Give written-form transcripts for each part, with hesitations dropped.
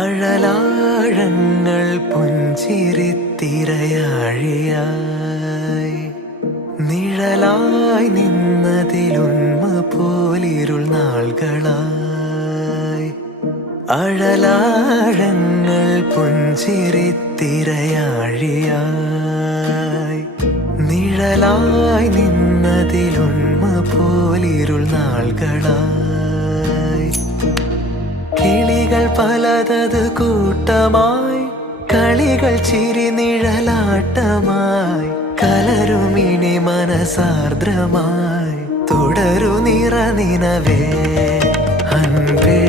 അഴലാഴങ്ങൾ പുഞ്ചിരിത്തിരയാഴിയായി നിഴലായി നിന്നതിലുന്മ പോലിരുൾ നാളുകളായി. അഴലാഴങ്ങൾ പുഞ്ചിരിത്തിരയാഴിയായി നിഴലായി നിന്നതിലുന്മ പോലിരുൾ നാളുകളായി. കിളികൾ പലതത് കൂട്ടമായി കളികൾ ചിരി നിഴലാട്ടമായി കലരുമിനി മനസാർദ്രമായി തുടരു നിറനിനവേ അൻപേ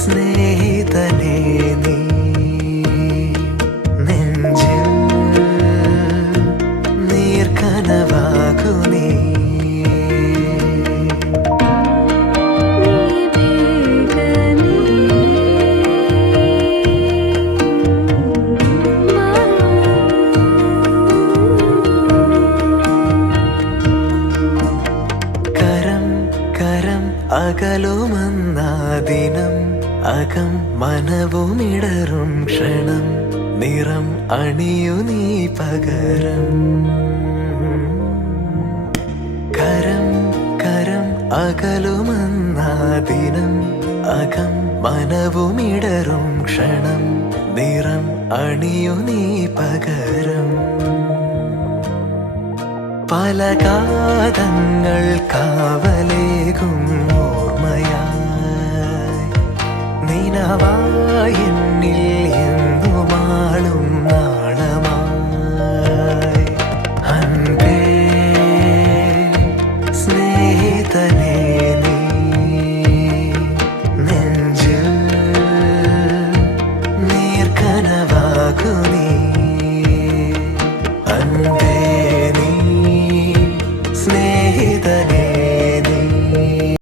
സ്നേഹിതനേ നീ നെഞ്ചിൽ നീർക്കനവാകു നീ. അകലുമെന്നാദിനം അകം മനവുമിടറും ക്ഷണം നിറം അണിയു നീ പകരം. കരം കരം അകലുമെന്നാദിനം അകം മനവുമിടറും ക്ഷണം നിറം അണിയു നീ പകരം. പല കാതങ്ങൾ കാവലേകും ഓർമ്മയായി നിനവായി എന്നിൽ എന്നുമാളും നാളമായി. അൻപേ സ്നേഹിതനേ നീ നെഞ്ചിൽ നീർക്കനവാകു നീ. അൻപേ